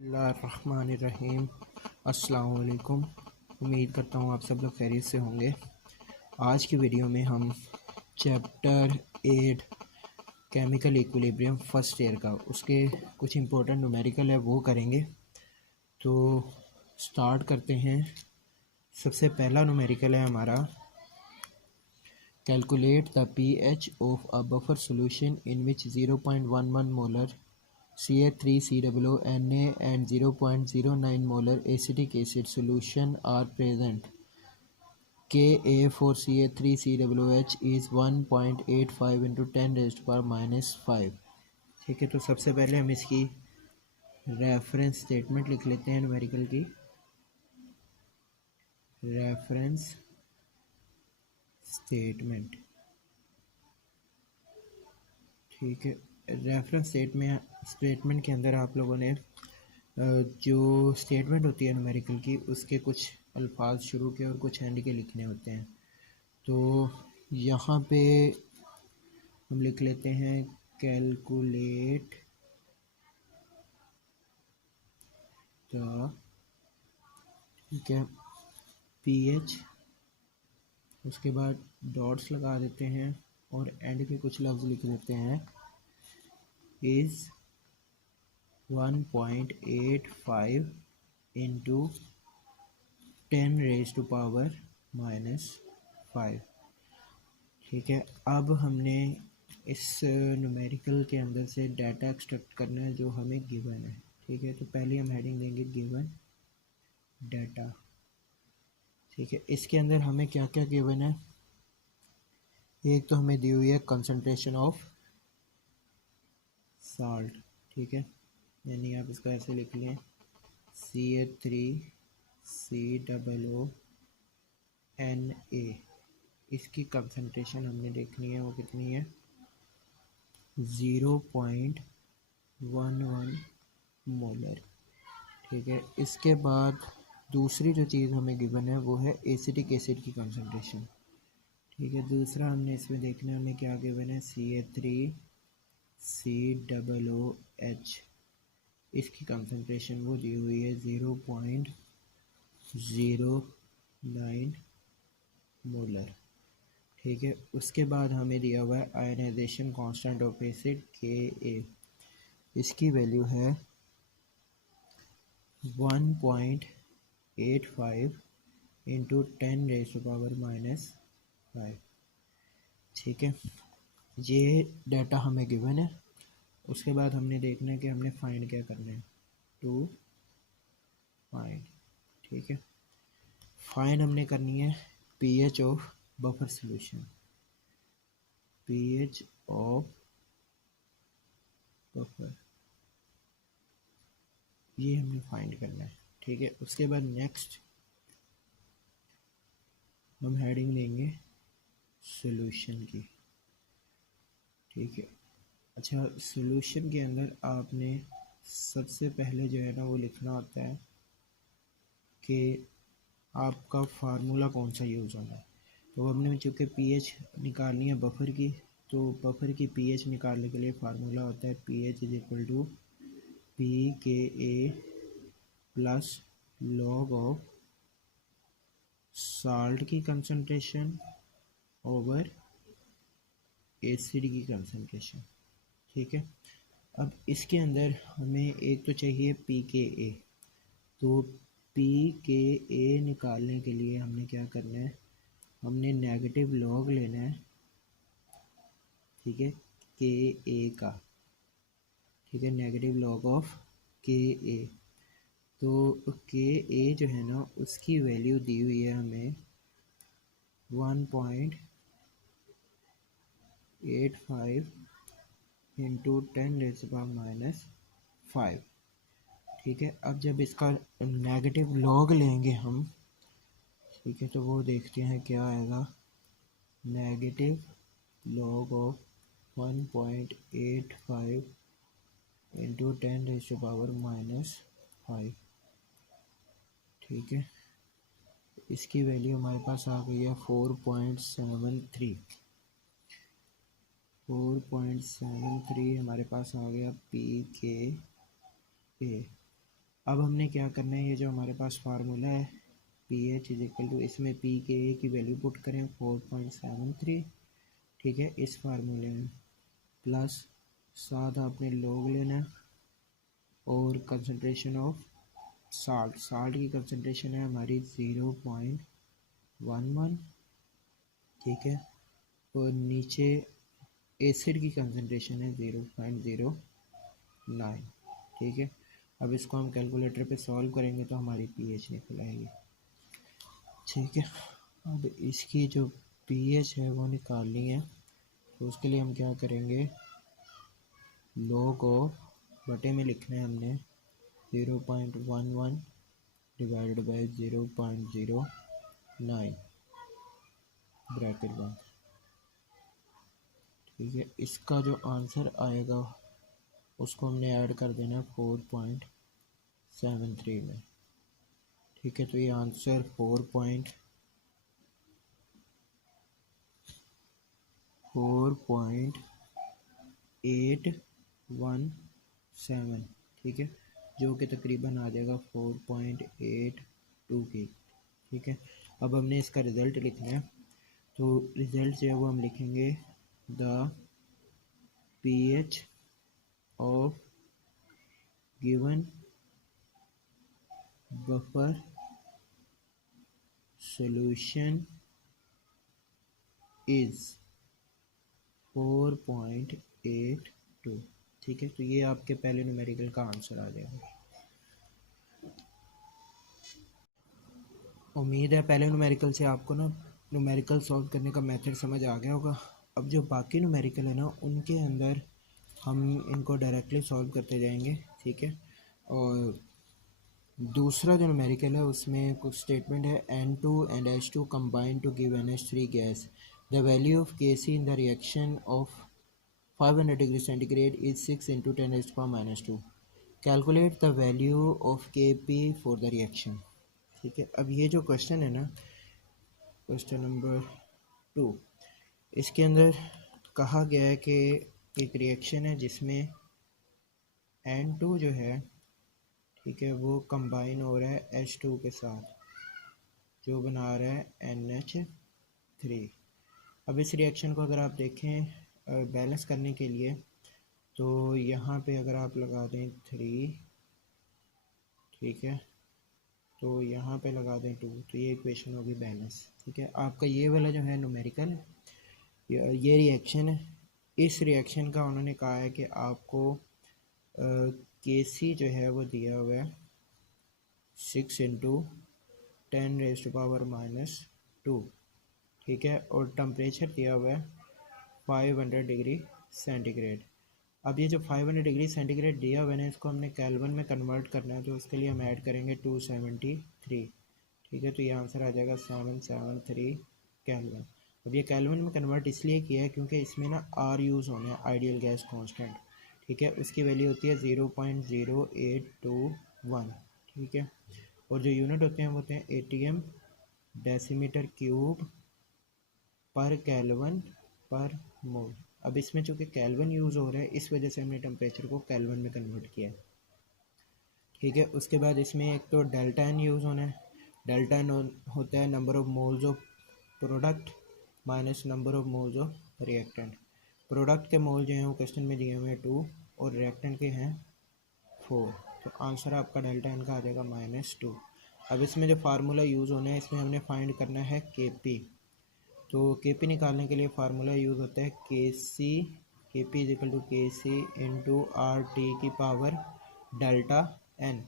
बिस्मिल्लाहिर्रहमानिर्रहीम। अस्सलाम वालेकुम। उम्मीद करता हूँ आप सब लोग खैरियत से होंगे। आज की वीडियो में हम chapter 8 chemical equilibrium first year का उसके कुछ इम्पोर्टेंट न्यूमेरिकल है वो करेंगे। तो स्टार्ट करते हैं। सबसे पहला न्यूमेरिकल है हमारा, calculate the pH of a buffer solution in which 0.11 molar CH3COO Na and 0.09 molar acetic acid solution are present. Ka for CH3COOH is 1.85 into 10 raised to power minus 5। ठीक है, तो सबसे पहले हम इसकी रेफरेंस स्टेटमेंट लिख लेते हैं न्यूमेरिकल की। रेफरेंस स्टेटमेंट, ठीक है। रेफरेंस स्टेटमेंट के अंदर आप लोगों ने जो स्टेटमेंट होती है न्यूमेरिकल की उसके कुछ अल्फाज शुरू के और कुछ एंड के लिखने होते हैं। तो यहाँ पे हम लिख लेते हैं कैलकुलेट द, ठीक है, पीएच, उसके बाद डॉट्स लगा देते हैं और एंड के कुछ लफ्ज़ लिख देते हैं is 1.85 into 10 raise to power minus 5। ठीक है, अब हमने इस न्यूमेरिकल के अंदर से डाटा एक्सट्रैक्ट करना है जो हमें गिवन है। ठीक है, तो पहले हम हेडिंग देंगे गिवन डाटा। ठीक है, इसके अंदर हमें क्या क्या गिवन है। एक तो हमें दी हुई है कंसंट्रेशन ऑफ साल्ट। ठीक है, यानी आप इसको ऐसे लिख लें CH3COONA। इसकी कंसंट्रेशन हमने देखनी है, वो कितनी है 0.11 मोलर। ठीक है, इसके बाद दूसरी जो चीज़ हमें गिवन है वो है एसिटिक एसिड की कंसंट्रेशन। ठीक है, दूसरा हमने इसमें देखना है हमें क्या गिवन है CH3COOH। इसकी कंसंट्रेशन वो दी हुई है 0.09 मोलर। ठीक है, उसके बाद हमें दिया हुआ है ionization constant of acid Ka। इसकी वैल्यू है 1.85 into 10 raise to power minus 5। ठीक है, ये डाटा हमें गिवन है। उसके बाद हमने देखना है कि हमने फाइंड क्या करना है, टू फाइंड। ठीक है, फाइंड हमने करनी है pH of buffer solution, pH of buffer, ये हमने फाइंड करना है। ठीक है, उसके बाद नेक्स्ट हम हेडिंग लेंगे सॉल्यूशन की। ठीक है, अच्छा, सॉल्यूशन के अंदर आपने सबसे पहले जो है ना वो लिखना होता है कि आपका फार्मूला कौन सा यूज़ होना है। तो हमने चूँकि पीएच निकालनी है बफर की, तो बफर की पीएच निकालने के लिए फार्मूला होता है pH is equal to PKa plus log of salt की कंसंट्रेशन ओवर एसिड की कंसंट्रेशन। ठीक है, अब इसके अंदर हमें एक तो चाहिए PKa। तो PKa निकालने के लिए हमने क्या करना है, हमने नेगेटिव लॉग लेना है, ठीक है, Ka का। ठीक है, नेगेटिव लॉग ऑफ Ka। तो Ka जो है ना उसकी वैल्यू दी हुई है हमें 1.85 into 10 raise to power minus 5। ठीक है, अब जब इसका नेगेटिव लॉग लेंगे हम, ठीक है, तो वो देखते हैं क्या आएगा, negative log of 1.85 into 10 raise to power minus 5। ठीक है, इसकी वैल्यू हमारे पास आ गई है 4.73। 4.73 हमारे पास आ गया PKa। अब हमने क्या करना है, ये जो हमारे पास फार्मूला है P H is equal to, इसमें पी के ए की वैल्यू पुट करें 4.73, ठीक है, इस फार्मूले में प्लस साथ आपने लॉग लेना है और कंसनट्रेशन ऑफ साल्ट, साल्ट की कंसनट्रेशन है हमारी 0.11, ठीक है, और नीचे एसिड की कंसनट्रेशन है 0.09, ठीक है। अब इसको हम कैलकुलेटर पे सॉल्व करेंगे तो हमारी पीएच निकल आएगी, ठीक है। अब इसकी जो पीएच है वो निकालनी है, तो उसके लिए हम क्या करेंगे, लॉग ऑफ बटे में लिखना है हमने 0.11 डिवाइडेड बाई 0.09 ब्रैकेट बंद, ठीक है। इसका जो आंसर आएगा उसको हमने ऐड कर देना 4.73 में, ठीक है। तो ये आंसर 4.817, ठीक है, जो कि तकरीबन आ जाएगा 4.82 की, ठीक है। अब हमने इसका रिज़ल्ट लिखना है, तो रिज़ल्ट जो है वो हम लिखेंगे the pH of given buffer solution is 4.82, ठीक है। तो ये आपके पहले न्यूमेरिकल का आंसर आ जाएगा। उम्मीद है पहले न्यूमेरिकल से आपको ना न्यूमेरिकल सॉल्व करने का मेथड समझ आ गया होगा। अब जो बाकी न्यूमेरिकल है ना उनके अंदर हम इनको डायरेक्टली सॉल्व करते जाएंगे, ठीक है। और दूसरा जो न्यूमेरिकल है उसमें कुछ स्टेटमेंट है N2 and H2 combine to give NH3 gas. The value of Kc in the reaction of 500 degree centigrade is 6 into 10 raised to power minus 2. Calculate the value of Kp for the reaction, ठीक है। अब ये जो question है ना, question number 2, इसके अंदर कहा गया है कि एक रिएक्शन है जिसमें N2 जो है, ठीक है, वो कंबाइन हो रहा है H2 के साथ जो बना रहा है NH3। अब इस रिएक्शन को अगर आप देखें बैलेंस करने के लिए, तो यहाँ पे अगर आप लगा दें 3, ठीक है, तो यहाँ पे लगा दें 2, तो ये इक्वेशन होगी बैलेंस, ठीक है। आपका ये वाला जो है न्यूमेरिकल ये रिएक्शन है, इस रिएक्शन का उन्होंने कहा है कि आपको Kc जो है वो दिया हुआ है 6 into 10 raise to power minus 2, ठीक है, और टेम्परेचर दिया हुआ है 500 डिग्री सेंटीग्रेड। अब ये जो 500 डिग्री सेंटीग्रेड दिया हुआ है ना, इसको हमने केल्विन में कन्वर्ट करना है, तो उसके लिए हम ऐड करेंगे 273, ठीक है। तो ये आंसर आ जाएगा 773 केल्विन। अब ये केल्विन में कन्वर्ट इसलिए किया है क्योंकि इसमें ना आर यूज़ होना है, आइडियल गैस कांस्टेंट, ठीक है, उसकी वैल्यू होती है 0.0821, ठीक है, और जो यूनिट होते हैं वो होते हैं ATM डेसीमीटर क्यूब पर केल्विन पर मोल। अब इसमें चूँकि केल्विन यूज़ हो रहा है इस वजह से हमने टेम्परेचर को केल्विन में कन्वर्ट किया है, ठीक है। उसके बाद इसमें एक तो डेल्टा एन यूज़ होना है, डेल्टा एन होता है number of moles of product minus number of moles of reactant. Product के मोल जो हैं वो क्वेश्चन में दिए हुए हैं 2 और रिएक्टेंट के हैं 4, तो आंसर आपका डेल्टा एन का आ जाएगा -2। अब इसमें जो फार्मूला यूज़ होना है इसमें हमने फाइंड करना है Kp, तो Kp निकालने के लिए फार्मूला यूज़ होता है Kp is equal to Kc into RT की पावर डेल्टा एन,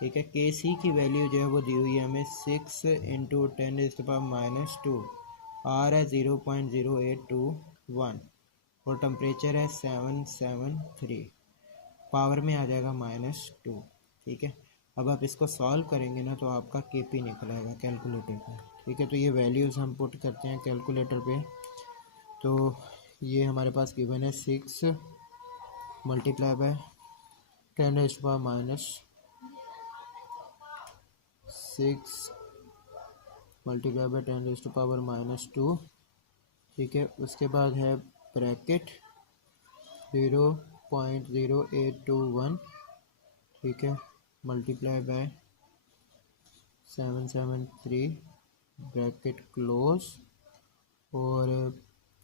ठीक है। Kc की वैल्यू जो है वो दी हुई है हमें 6 into 10 raise to power minus 2, R है 0.0821 और टेम्परेचर है 773, पावर में आ जाएगा -2, ठीक है। अब आप इसको सॉल्व करेंगे ना तो आपका Kp निकल आएगा कैलकुलेटर पर, ठीक है। तो ये वैल्यूज़ हम पुट करते हैं कैलकुलेटर पे, तो ये हमारे पास गिवन है 6 multiply by 10 raise to power minus 6 multiply by 10 raise to power -2, ठीक है। उसके बाद है ब्रैकेट 0.0821, ठीक है, मल्टीप्लाई बाय 773 ब्रैकेट क्लोज और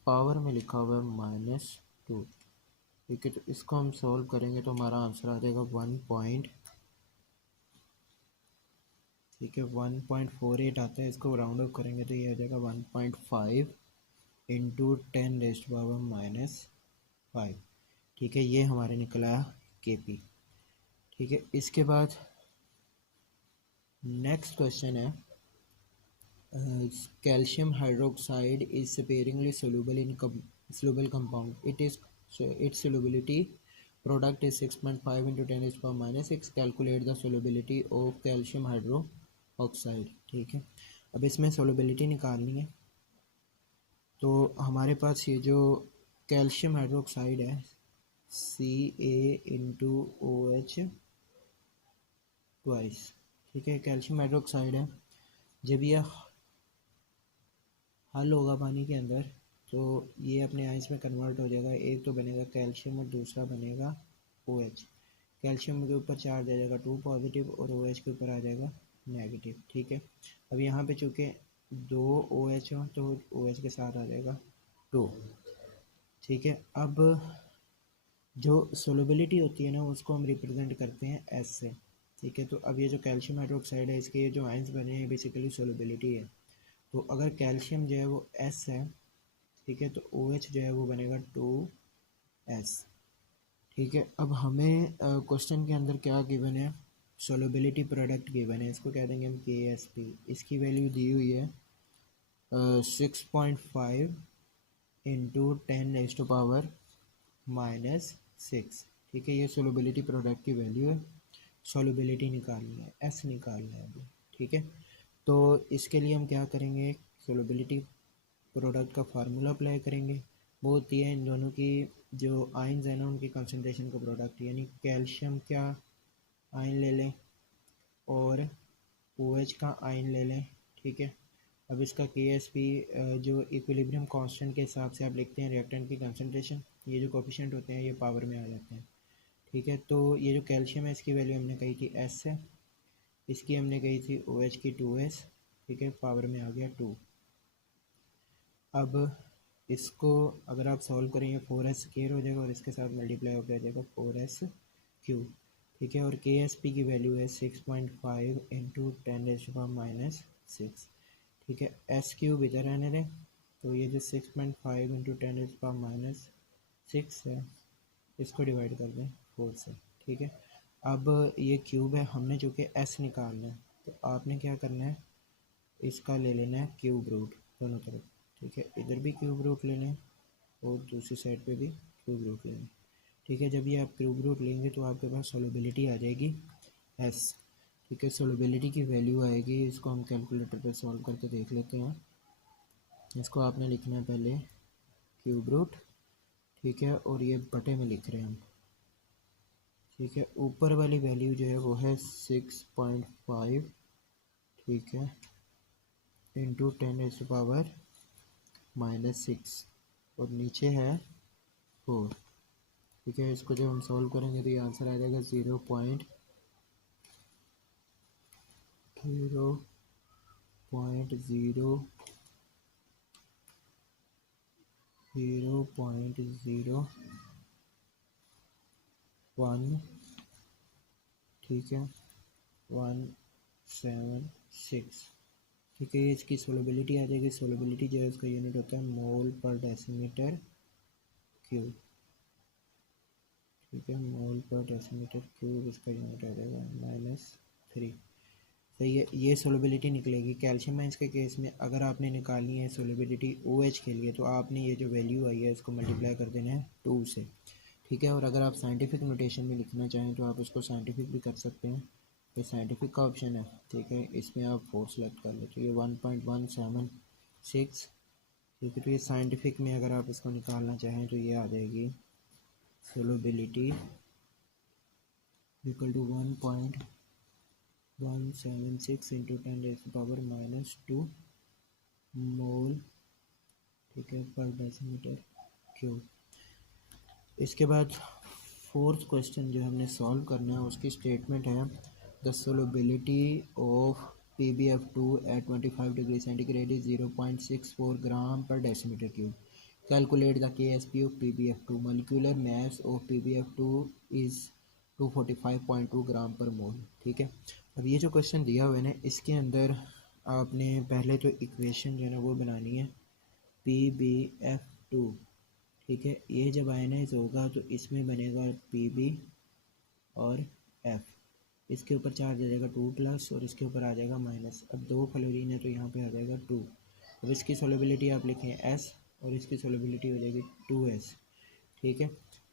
पावर में लिखा हुआ है -2। ठीक है, तो इसको हम सॉल्व करेंगे तो हमारा आंसर आ जाएगा 1 ठीक है 1.48 आता है। इसको राउंड ऑफ करेंगे तो ये आ जाएगा 1.5 इंटू 10⁻⁻5। ठीक है, ये हमारे निकला KP। ठीक है, इसके बाद नेक्स्ट क्वेश्चन है calcium hydroxide is sparingly soluble in soluble compound. Its solubility product is 6.5 into 10 is power minus 6. Calculate the solubility of calcium hydroxide. ठीक है, अब इसमें solubility निकालनी है। तो हमारे पास ये जो कैल्शियम हाइड्रोक्साइड है Ca/OH ट्वाइस। ठीक है, कैल्शियम हाइड्रोक्साइड है। जब ये हल होगा पानी के अंदर तो ये अपने आइंस में कन्वर्ट हो जाएगा। एक तो बनेगा कैल्शियम और दूसरा बनेगा OH। कैल्शियम के ऊपर चार्ज आ जाएगा 2 पॉजिटिव और OH के ऊपर आ जाएगा नेगेटिव। ठीक है, अब यहाँ पे चूँकि 2 OH हो तो OH के साथ आ जाएगा 2। ठीक है, अब जो सोलबिलिटी होती है ना उसको हम रिप्रेजेंट करते हैं S से। ठीक है, तो अब ये जो कैल्शियम हाइड्रोक्साइड है इसके जो आयंस बने हैं बेसिकली सोलबिलिटी है। तो अगर कैल्शियम जो है वो S है, ठीक है, तो OH जो है वो बनेगा 2S। ठीक है, अब हमें क्वेश्चन के अंदर क्या गिवन है, सोलबिलिटी प्रोडक्ट गिवन है, इसको कह देंगे हम KSP। इसकी वैल्यू दी हुई है 6.5 इंटू 10⁻⁻6। ठीक है, ये सोलबिलिटी प्रोडक्ट की वैल्यू है। सोलबिलिटी निकालनी है, S निकालना है अभी। ठीक है, तो इसके लिए हम क्या करेंगे, सोलबिलिटी प्रोडक्ट का फार्मूला अप्लाई करेंगे। वो होती है इन दोनों की जो आयंस है ना उनकी कंसंट्रेशन का प्रोडक्ट, यानी कैल्शियम का आयन ले लें और OH का आयन ले लें। ठीक है, अब इसका KSP जो इक्विलिब्रियम कांस्टेंट के हिसाब से आप लिखते हैं रिएक्टेंट की कंसंट्रेशन, ये जो कोफिशिएंट होते हैं ये पावर में आ जाते हैं। ठीक है, तो ये जो कैल्शियम है इसकी वैल्यू हमने कही थी S है, इसकी हमने कही थी OH की 2S। ठीक है, पावर में आ गया 2। अब इसको अगर आप सॉल्व करेंगे 4S स्क्वायर हो जाएगा और इसके साथ मल्टीप्लाई होकर आ जाएगा 4S क्यूब। ठीक है, और KSP की वैल्यू है 6.5 इंटू 10⁻⁻6। ठीक है, S क्यूब इधर रहने दें, तो ये जो 6.5 इंटू 10⁻⁻6 है इसको डिवाइड कर दें 4 से। ठीक है, अब ये क्यूब है, हमने जो कि S निकालना है तो आपने क्या करना है, इसका ले लेना है क्यूब रूट दोनों तरफ। ठीक है, इधर भी क्यूब रूट लेना है और दूसरी साइड पे भी क्यूब रूट लेना है। ठीक है, जब ये आप क्यूब रूट लेंगे तो आपके पास सोलबिलिटी आ जाएगी S। ठीक है, सोलबिलिटी की वैल्यू आएगी, इसको हम कैलकुलेटर पे सॉल्व करके देख लेते हैं। इसको आपने लिखना है पहले क्यूब रूट। ठीक है, और ये बटे में लिख रहे हैं हम। ठीक है, ऊपर वाली वैल्यू जो है वो है 6.5। ठीक है, इंटू 10⁻⁻6 और नीचे है 4। ठीक है, इसको जब हम सॉल्व करेंगे तो ये आंसर आ जाएगा 0.001। ठीक है, 176। ठीक है, ये इसकी सोलबिलिटी आ जाएगी। सोलबिलिटी जो है उसका यूनिट होता है मोल पर डेसीमीटर क्यूब। ठीक है, मोल पर डेसीमीटर क्यूब इसका यूनिट आ जाएगा -3। सही है, ये सोलबिलिटी निकलेगी। कैल्शियम आयंस के केस में अगर आपने निकालनी है सोलबिलिटी OH के लिए तो आपने ये जो वैल्यू आई है इसको मल्टीप्लाई कर देना है 2 से। ठीक है, और अगर आप साइंटिफिक नोटेशन में लिखना चाहें तो आप इसको साइंटिफिक भी कर सकते हैं। ये साइंटिफिक का ऑप्शन है। ठीक है, इसमें आप 4 सेलेक्ट कर लें तो ये 1.176। ठीक है, तो ये साइंटिफिक में अगर आप इसको निकालना चाहें तो ये आ जाएगी सोलबिलिटी इक्वल टू 1.176 इंटू 10⁻⁻2 मोल। ठीक है, पर डेसीमीटर क्यूब। इसके बाद फोर्थ क्वेश्चन जो हमने सॉल्व करना है उसकी स्टेटमेंट है the solubility of PbF2 at 25 degree centigrade is 0.64 gram per decimeter cube. Calculate the KSP of PbF2. Molecular mass of PbF2 is 245.2 ग्राम पर मोल। ठीक है, अब ये जो क्वेश्चन दिया हुआ है ना, इसके अंदर आपने पहले तो इक्वेशन जो है ना वो बनानी है PbF2। ठीक है, ये जब आयनाइज होगा तो इसमें बनेगा Pb और F, इसके ऊपर चार्ज आ जाएगा 2 प्लस और इसके ऊपर आ जाएगा माइनस। अब 2 फ्लोरीन है तो यहाँ पे आ जाएगा 2। अब इसकी सोलेबिलिटी आप लिखें S और इसकी सोलेबिलिटी हो जाएगी 2S। ठीक है,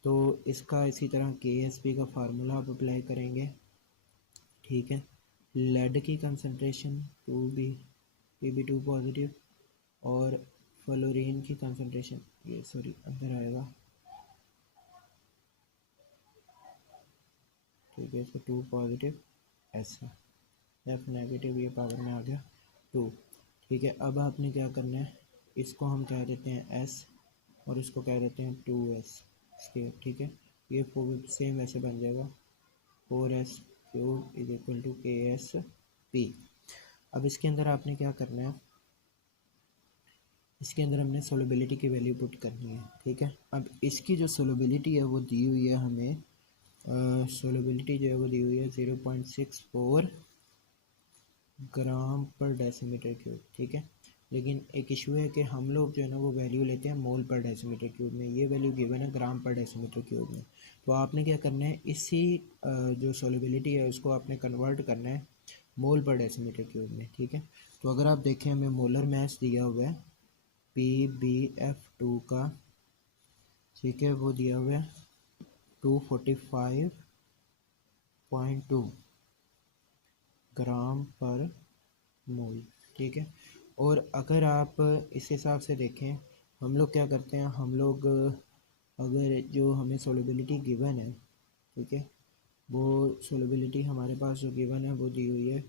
तो इसका इसी तरह KSP का फार्मूला आप अप्लाई करेंगे। ठीक है, लेड की कंसनट्रेशन 2B Pb2 पॉजिटिव और फ्लोरीन की कंसनट्रेशन ये सॉरी अंदर आएगा। ठीक है, इसका 2 पॉजिटिव S है, F नेगेटिव ये पावर में आ गया 2। ठीक है, अब आपने क्या करना है, इसको हम कह देते हैं S और इसको कह देते हैं 2S स्क्वायर। ठीक है, ये सेम ऐसे बन जाएगा 4S cube is equal to KSP। अब इसके अंदर आपने क्या करना है, इसके अंदर हमने सोलबिलिटी की वैल्यू पुट करनी है। ठीक है, अब इसकी जो सोलबिलिटी है वो दी हुई है हमें, सोलबिलिटी जो है वो दी हुई है 0.64 ग्राम पर डेसीमीटर क्यूब। ठीक है, लेकिन एक इशू है कि हम लोग जो है ना वो वैल्यू लेते हैं मोल पर डेसीमीटर क्यूब में, ये वैल्यू गिवन है ग्राम पर डेसीमीटर क्यूब में। तो आपने क्या करना है, इसी जो सोलबिलिटी है उसको आपने कन्वर्ट करना है मोल पर डेसीमीटर क्यूब में। ठीक है, तो अगर आप देखें हमें मोलर मास दिया हुआ है PbF2 का, ठीक है, वो दिया हुआ है 245.2 ग्राम पर मोल। ठीक है, और अगर आप इस हिसाब से देखें, हम लोग क्या करते हैं, हम लोग अगर जो हमें सोलबिलिटी गिवन है, ठीक है, वो सोलबिलिटी हमारे पास जो गिवन है वो दी हुई है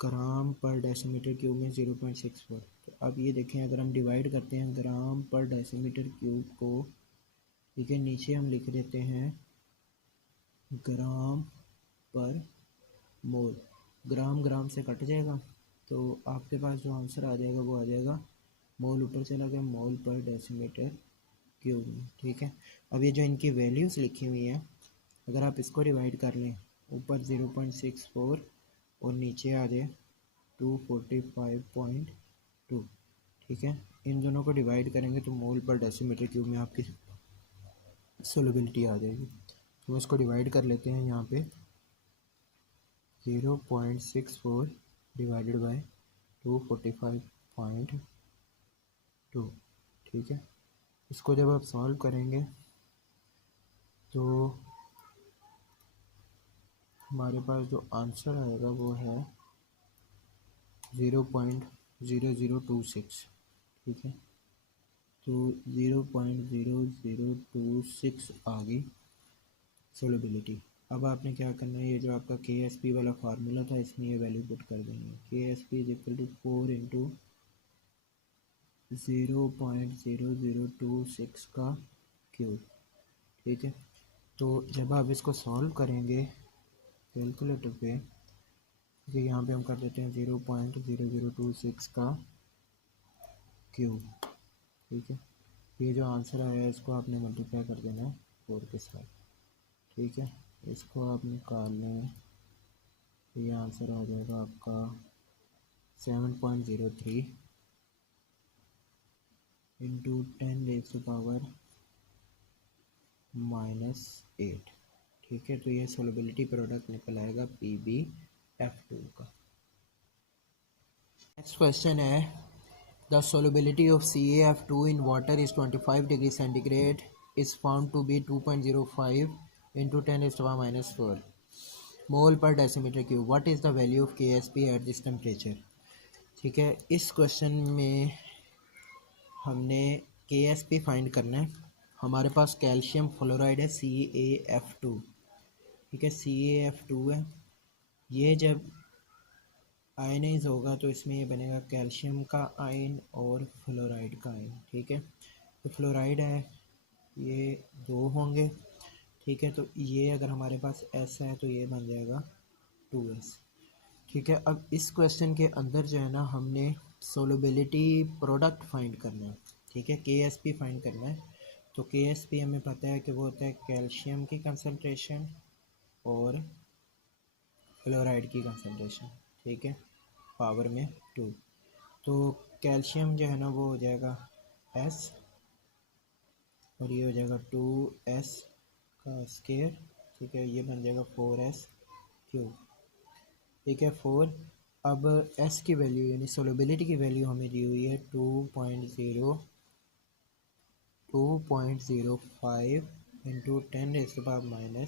ग्राम पर डेसीमीटर क्यूब में 0.64। तो अब ये देखें, अगर हम डिवाइड करते हैं ग्राम पर डेसीमीटर क्यूब को, ठीक है, नीचे हम लिख देते हैं ग्राम पर मोल, ग्राम ग्राम से कट जाएगा तो आपके पास जो आंसर आ जाएगा वो आ जाएगा, मोल ऊपर चला गया, मोल पर डेसीमीटर क्यूब में। ठीक है, अब ये जो इनकी वैल्यूज़ लिखी हुई हैं, अगर आप इसको डिवाइड कर लें, ऊपर 0.64 और नीचे आ जाए 245.2। ठीक है, इन दोनों को डिवाइड करेंगे तो मोल पर डेसीमीटर क्यूब में आपकी सोलबिलिटी आ जाएगी। तो इसको डिवाइड कर लेते हैं, यहाँ पे 0.64 डिवाइडेड बाय 245.2। ठीक है, इसको जब आप सॉल्व करेंगे तो हमारे पास जो आंसर आएगा वो है 0.0026। ठीक है, तो 0.0026 आ गई सोलबिलिटी। अब आपने क्या करना है, ये जो आपका KSP वाला फार्मूला था इसमें ये वैल्यू पुट कर देंगे। KSP is equal to 4 into 0.0026 का क्यूब। ठीक है, तो जब आप इसको सॉल्व करेंगे कैलकुलेटर पे, ठीक है, यहाँ पे हम कर देते हैं 0.0026 का क्यूब। ठीक है, ये जो आंसर आया है इसको आपने मल्टीप्लाई कर देना है 4 के साथ। ठीक है, इसको आप निकाल लें तो ये आंसर आ जाएगा आपका 7.03 इंटू 10⁻⁻8। ठीक है, तो ये सोलबिलिटी प्रोडक्ट निकल आएगा PbF2 का। नेक्स्ट क्वेश्चन है, the solubility of CaF2 in water is 25 degree centigrade is found to be 2.05 into 10⁻⁻4 mole per decimetre cube. What is the value of KSP at this temperature. ठीक है, इस question में हमने KSP find करना है। हमारे पास calcium fluoride है CaF2। ठीक है, CaF2 है, ये जब आयनाइज होगा तो इसमें ये बनेगा कैल्शियम का आयन और फ्लोराइड का आयन। ठीक है, तो फ्लोराइड है ये 2 होंगे। ठीक है, तो ये अगर हमारे पास S है तो ये बन जाएगा 2s। ठीक है, अब इस क्वेश्चन के अंदर जो है ना हमने सोलबिलिटी प्रोडक्ट फाइंड करना है। ठीक है, के एस पी फाइंड करना है। तो के एस पी हमें पता है कि वो होता है कैल्शियम की कंसनट्रेशन और फ्लोराइड की कंसनट्रेशन। ठीक है, पावर में 2। तो कैल्शियम जो है ना वो हो जाएगा S और ये हो जाएगा 2s का स्केयर। ठीक है, ये बन जाएगा 4s क्यूब। ठीक है, 4। अब s की वैल्यू यानी सोलबिलिटी की वैल्यू हमें दी हुई है 2.05 इंटू 10⁻⁻⁴।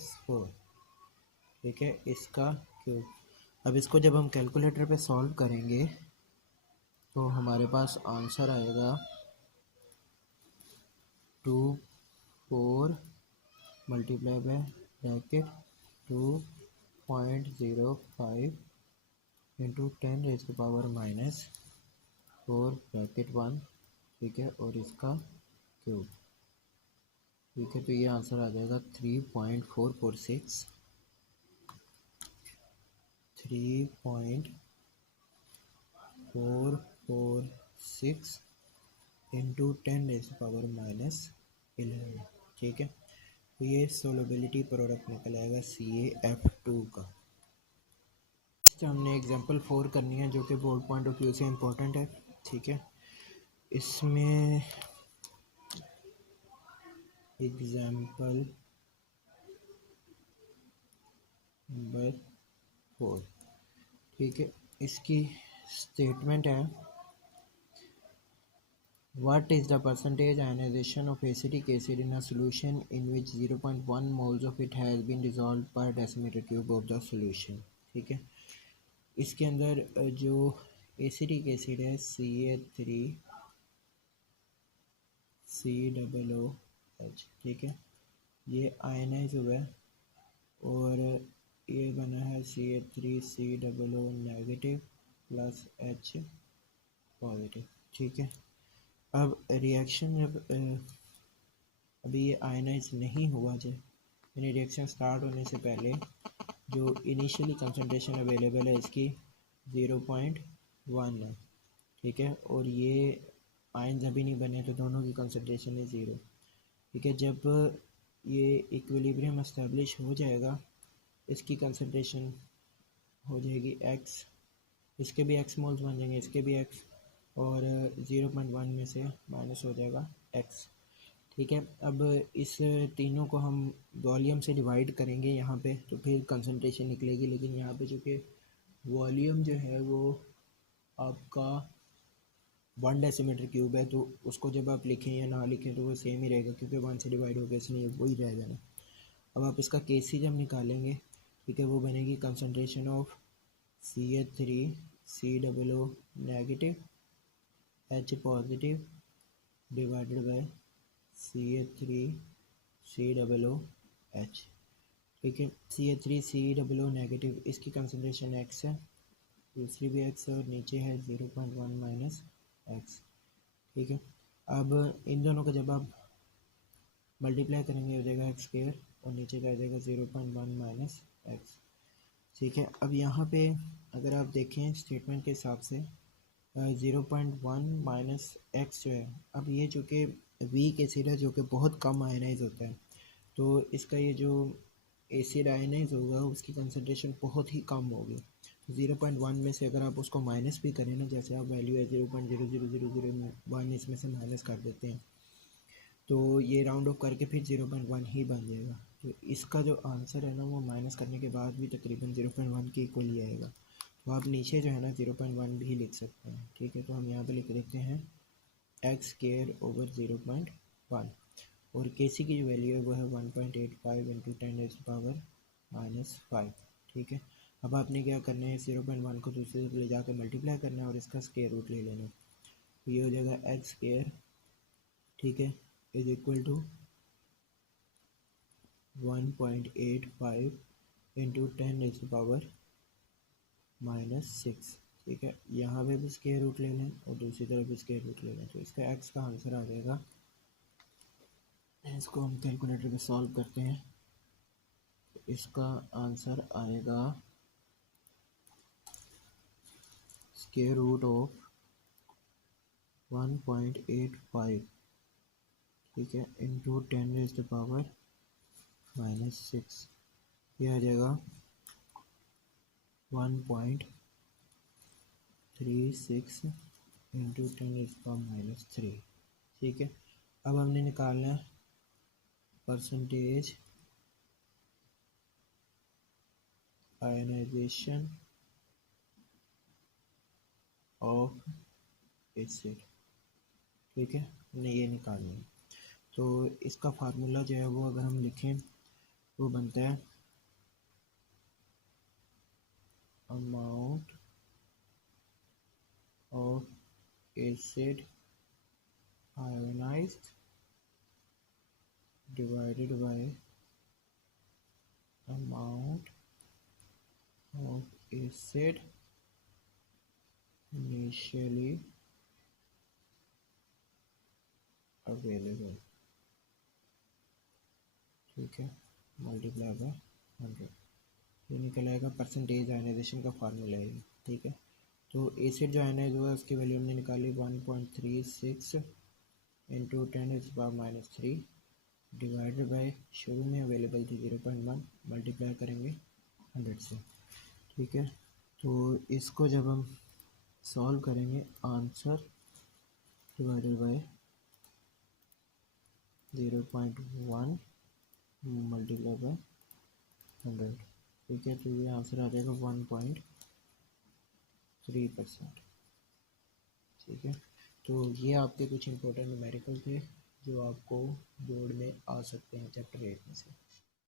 ठीक है, इसका क्यूब। अब इसको जब हम कैलकुलेटर पे सॉल्व करेंगे तो हमारे पास आंसर आएगा 2 4 multiply by bracket 2.05 into 10⁻⁻⁴ bracket 1। ठीक है, और इसका क्यूब। ठीक है, तो ये आंसर आ जाएगा 3.446 इंटू 10⁻⁻11। ठीक है, तो ये सोलबिलिटी प्रोडक्ट निकल आएगा CaF2 का। हमने एग्जांपल 4 करनी है जो कि बोर्ड पॉइंट ऑफ व्यू से इम्पोर्टेंट है। ठीक है, इसमें एग्जांपल नंबर 4। ठीक है, इसकी स्टेटमेंट है what is the percentage ionization of acetic acid in a solution in which 0.1 moles of it has been dissolved per decimeter cube of the solution। ठीक है, इसके अंदर जो एसिडिक एसिड है CA3COOH। ठीक है, ये आयनाइज हुआ है और ये बना है CA3COO negative plus H positive. ठीक है, अब रिएक्शन जब अभी ये आयनाइज नहीं हुआ जब यानी रिएक्शन स्टार्ट होने से पहले जो इनिशियली कंसंट्रेशन अवेलेबल है इसकी 0.1 है। ठीक है, और ये आयन्स अभी नहीं बने तो दोनों की कंसंट्रेशन है 0। ठीक है, जब ये इक्विलिब्रियम एस्टेब्लिश हो जाएगा इसकी कंसंट्रेशन हो जाएगी x, इसके भी x मोल्स बन जाएंगे, इसके भी x, और 0.1 में से माइनस हो जाएगा x। ठीक है, अब इस तीनों को हम वॉल्यूम से डिवाइड करेंगे यहाँ पे तो फिर कंसंट्रेशन निकलेगी। लेकिन यहाँ पे चूँकि वॉल्यूम जो है वो आपका 1 डेसीमीटर क्यूब है तो उसको जब आप लिखें या ना लिखें तो वो सेम ही रहेगा क्योंकि 1 से डिवाइड हो गया इसलिए वही रहेगा ना। अब आप इसका केसी जब निकालेंगे, ठीक है, वो बनेगी concentration of CH3COO negative H positive divided by CH3COOH। ठीक है, CH3COO नेगेटिव इसकी कंसंट्रेशन x है, दूसरी भी x है और नीचे है 0.1 माइनस x। ठीक है, अब इन दोनों को जब आप मल्टीप्लाई करेंगे हो जाएगा x स्क्वायर और नीचे का आ जाएगा 0.1 माइनस x। ठीक है, अब यहाँ पे अगर आप देखें स्टेटमेंट के हिसाब से 0.1 माइनस एक्स जो है, अब ये जो कि वीक एसिड है जो कि बहुत कम आयनाइज होता है तो इसका ये जो एसिड आयनाइज होगा उसकी कंसंट्रेशन बहुत ही कम होगी। 0.1 में से अगर आप उसको माइनस भी करें ना, जैसे आप वैल्यू है 0.00001 इसमें से माइनस कर देते हैं तो ये राउंड ऑफ करके फिर 0.1 ही बन जाएगा। तो इसका जो आंसर है ना वो माइनस करने के बाद भी तकरीबन 0.1 के इक्वल ही आएगा। तो आप नीचे जो है ना 0.1 भी लिख सकते हैं। ठीक है, तो हम यहाँ पे लिख देते हैं x स्क्वायर ओवर 0.1 और केसी की जो वैल्यू है वो है 1.85 इंटू 10⁻⁻⁵। ठीक है, अब आपने क्या करना है 0.1 को दूसरे से ले जाकर मल्टीप्लाई करना है और इसका स्क्वायर रूट ले लेना है। तो ये हो जाएगा x स्क्वायर, ठीक है, इज इक्वल टू 1.85 इंटू 10⁻⁻�6। ठीक है, यहाँ पे भी स्क्वायर रूट ले लें और दूसरी तरफ भी स्क्वायर रूट ले लें तो इसका x का आंसर आ जाएगा। इसको हम कैलकुलेटर पे सॉल्व करते हैं तो इसका आंसर आएगा स्क्वायर रूट ऑफ 1.85, ठीक है, इंटू 10⁻⁻⁻⁶, ये आ जाएगा 1.36 इंटू 10⁻⁻3, ठीक है। अब हमने निकालना है परसेंटेज आयनाइजेशन ऑफ एसिड, ठीक है, हमने ये निकालना है। तो इसका फार्मूला जो है वो अगर हम लिखें वो बनता है amount of acid ionised divided by amount of acid initially available, ठीक है, मल्टीप्लाई बाय 100, ये निकल आएगा परसेंटेज आयनाइजेशन का फार्मूला है, ठीक है। तो एसिड जो आयनाइज हुआ उसकी वैल्यू हमने निकाली 1.36 इंटू 10⁻⁻3 डिवाइडेड बाय, शुरू में अवेलेबल थी 0.1, मल्टीप्लाई करेंगे 100 से, ठीक है। तो इसको जब हम सॉल्व करेंगे answer divided by 0.1 multiply by 100, ठीक है। तो ये आंसर आ जाएगा 1.3%, ठीक है। तो ये आपके कुछ इंपॉर्टेंट न्यूमेरिकल थे जो आपको बोर्ड में आ सकते हैं चैप्टर 8 में से।